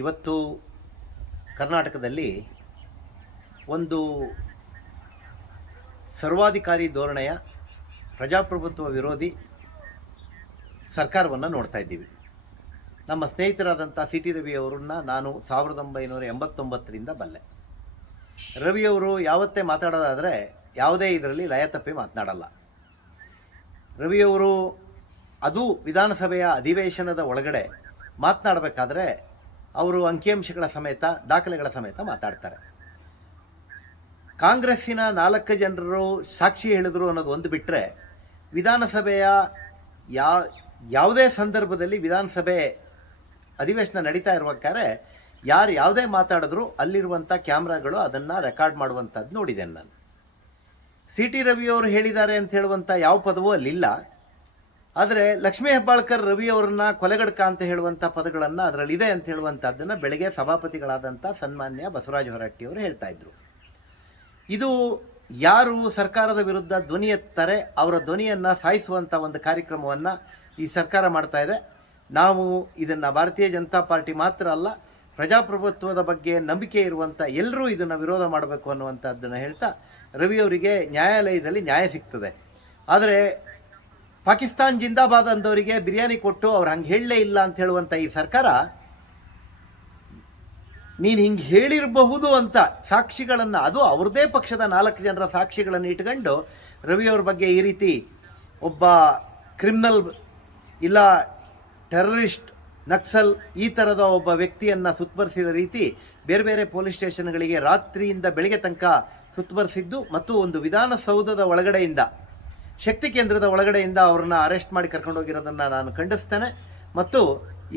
ಇವತ್ತು ಕರ್ನಾಟಕದಲ್ಲಿ ಒಂದು ಸರ್ವಾಧಿಕಾರಿ ಧೋರಣೆಯ ಪ್ರಜಾಪ್ರಭುತ್ವ ವಿರೋಧಿ ಸರ್ಕಾರವನ್ನು ನೋಡ್ತಾ ಇದ್ದೀವಿ. ನಮ್ಮ ಸ್ನೇಹಿತರಾದಂಥ ಸಿ ಟಿ ರವಿಯವರನ್ನ ನಾನು ಸಾವಿರದ ಒಂಬೈನೂರ ಎಂಬತ್ತೊಂಬತ್ತರಿಂದ ಬಲ್ಲೆ. ರವಿಯವರು ಯಾವತ್ತೇ ಮಾತಾಡೋದಾದರೆ ಯಾವುದೇ ಇದರಲ್ಲಿ ಲಯ ತಪ್ಪಿ ಮಾತನಾಡಲ್ಲ. ರವಿಯವರು ಅದು ವಿಧಾನಸಭೆಯ ಅಧಿವೇಶನದ ಒಳಗಡೆ ಮಾತನಾಡಬೇಕಾದ್ರೆ ಅವರು ಅಂಕಿಅಂಶಗಳ ಸಮೇತ, ದಾಖಲೆಗಳ ಸಮೇತ ಮಾತಾಡ್ತಾರೆ. ಕಾಂಗ್ರೆಸ್ಸಿನ ನಾಲ್ಕು ಜನರು ಸಾಕ್ಷಿ ಹೇಳಿದ್ರು ಅನ್ನೋದು ಒಂದು ಬಿಟ್ಟರೆ ವಿಧಾನಸಭೆಯ ಯಾವ ಯಾವುದೇ ಸಂದರ್ಭದಲ್ಲಿ ವಿಧಾನಸಭೆ ಅಧಿವೇಶನ ನಡೀತಾ ಇರ್ಬೇಕಾದ್ರೆ ಯಾರು ಯಾವುದೇ ಮಾತಾಡಿದ್ರು ಅಲ್ಲಿರುವಂಥ ಕ್ಯಾಮ್ರಾಗಳು ಅದನ್ನು ರೆಕಾರ್ಡ್ ಮಾಡುವಂಥದ್ದು ನೋಡಿದ್ದೇನೆ ನಾನು. ಸಿ ಟಿ ರವಿಯವರು ಹೇಳಿದ್ದಾರೆ ಅಂತ ಹೇಳುವಂಥ ಯಾವ ಪದವೂ ಅಲ್ಲಿಲ್ಲ. ಆದರೆ ಲಕ್ಷ್ಮೀ ಹೆಬ್ಬಾಳ್ಕರ್ ರವಿಯವರನ್ನ ಕೊಲೆಗಡ್ಕ ಅಂತ ಹೇಳುವಂಥ ಪದಗಳನ್ನು ಅದರಲ್ಲಿದೆ ಅಂತ ಹೇಳುವಂಥದ್ದನ್ನು ಬೆಳಗ್ಗೆ ಸಭಾಪತಿಗಳಾದಂಥ ಸನ್ಮಾನ್ಯ ಬಸವರಾಜ ಹೊರಟ್ಟಿಯವರು ಹೇಳ್ತಾ ಇದ್ರು. ಇದು ಯಾರು ಸರ್ಕಾರದ ವಿರುದ್ಧ ಧ್ವನಿ ಎತ್ತಾರೆ, ಅವರ ಧ್ವನಿಯನ್ನು ಸಾಯಿಸುವಂಥ ಒಂದು ಕಾರ್ಯಕ್ರಮವನ್ನು ಈ ಸರ್ಕಾರ ಮಾಡ್ತಾ ಇದೆ. ನಾವು ಇದನ್ನು ಭಾರತೀಯ ಜನತಾ ಪಾರ್ಟಿ ಮಾತ್ರ ಅಲ್ಲ, ಪ್ರಜಾಪ್ರಭುತ್ವದ ಬಗ್ಗೆ ನಂಬಿಕೆ ಇರುವಂಥ ಎಲ್ಲರೂ ಇದನ್ನು ವಿರೋಧ ಮಾಡಬೇಕು ಅನ್ನುವಂಥದ್ದನ್ನು ಹೇಳ್ತಾ ರವಿಯವರಿಗೆ ನ್ಯಾಯಾಲಯದಲ್ಲಿ ನ್ಯಾಯ ಸಿಗ್ತದೆ. ಆದರೆ ಪಾಕಿಸ್ತಾನ್ ಜಿಂದಾಬಾದ್ ಅಂದವರಿಗೆ ಬಿರಿಯಾನಿ ಕೊಟ್ಟು ಅವ್ರು ಹಂಗೆ ಹೇಳಲೇ ಇಲ್ಲ ಅಂತ ಹೇಳುವಂಥ ಈ ಸರ್ಕಾರ, ನೀನು ಹಿಂಗೆ ಹೇಳಿರಬಹುದು ಅಂತ ಸಾಕ್ಷಿಗಳನ್ನು, ಅದು ಅವ್ರದ್ದೇ ಪಕ್ಷದ ನಾಲ್ಕು ಜನರ ಸಾಕ್ಷಿಗಳನ್ನು ಇಟ್ಕೊಂಡು ರವಿಯವ್ರ ಬಗ್ಗೆ ಈ ರೀತಿ ಒಬ್ಬ ಕ್ರಿಮಿನಲ್ ಇಲ್ಲ ಟೆರರಿಸ್ಟ್ ನಕ್ಸಲ್ ಈ ಥರದ ಒಬ್ಬ ವ್ಯಕ್ತಿಯನ್ನು ಸುತ್ತುವರಿಸಿದ ರೀತಿ ಬೇರೆ ಬೇರೆ ಪೊಲೀಸ್ ಸ್ಟೇಷನ್ಗಳಿಗೆ ರಾತ್ರಿಯಿಂದ ಬೆಳಗ್ಗೆ ತನಕ ಸುತ್ತುವರಿಸಿದ್ದು ಮತ್ತು ಒಂದು ವಿಧಾನಸೌಧದ ಒಳಗಡೆಯಿಂದ ಶಕ್ತಿ ಕೇಂದ್ರದ ಒಳಗಡೆಯಿಂದ ಅವ್ರನ್ನ ಅರೆಸ್ಟ್ ಮಾಡಿ ಕರ್ಕೊಂಡೋಗಿರೋದನ್ನು ನಾನು ಖಂಡಿಸ್ತೇನೆ. ಮತ್ತು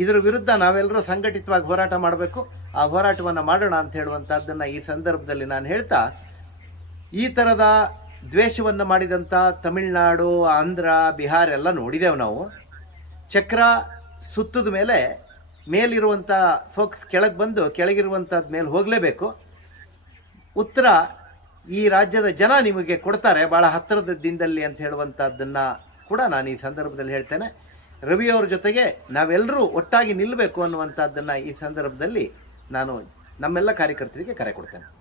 ಇದರ ವಿರುದ್ಧ ನಾವೆಲ್ಲರೂ ಸಂಘಟಿತವಾಗಿ ಹೋರಾಟ ಮಾಡಬೇಕು. ಆ ಹೋರಾಟವನ್ನು ಮಾಡೋಣ ಅಂತ ಹೇಳುವಂಥದ್ದನ್ನು ಈ ಸಂದರ್ಭದಲ್ಲಿ ನಾನು ಹೇಳ್ತಾ, ಈ ಥರದ ದ್ವೇಷವನ್ನು ಮಾಡಿದಂಥ ತಮಿಳುನಾಡು, ಆಂಧ್ರ, ಬಿಹಾರ ಎಲ್ಲ ನೋಡಿದೆವು ನಾವು. ಚಕ್ರ ಸುತ್ತದ ಮೇಲೆ ಮೇಲಿರುವಂಥ ಫೋಕ್ಸ್ ಕೆಳಗೆ ಬಂದು ಕೆಳಗಿರುವಂಥದ್ದು ಮೇಲೆ ಹೋಗಲೇಬೇಕು. ಉತ್ತರ ಈ ರಾಜ್ಯದ ಜನ ನಿಮಗೆ ಕೊಡ್ತಾರೆ. ಭಾಳ ಹತ್ತಿರದ ದಿನದಲ್ಲಿ ಅಂತ ಹೇಳುವಂಥದ್ದನ್ನು ಕೂಡ ನಾನು ಈ ಸಂದರ್ಭದಲ್ಲಿ ಹೇಳ್ತೇನೆ. ರವಿಯವ್ರ ಜೊತೆಗೆ ನಾವೆಲ್ಲರೂ ಒಟ್ಟಾಗಿ ನಿಲ್ಲಬೇಕು ಅನ್ನುವಂಥದ್ದನ್ನು ಈ ಸಂದರ್ಭದಲ್ಲಿ ನಾನು ನಮ್ಮೆಲ್ಲ ಕಾರ್ಯಕರ್ತರಿಗೆ ಕರೆ ಕೊಡ್ತೇನೆ.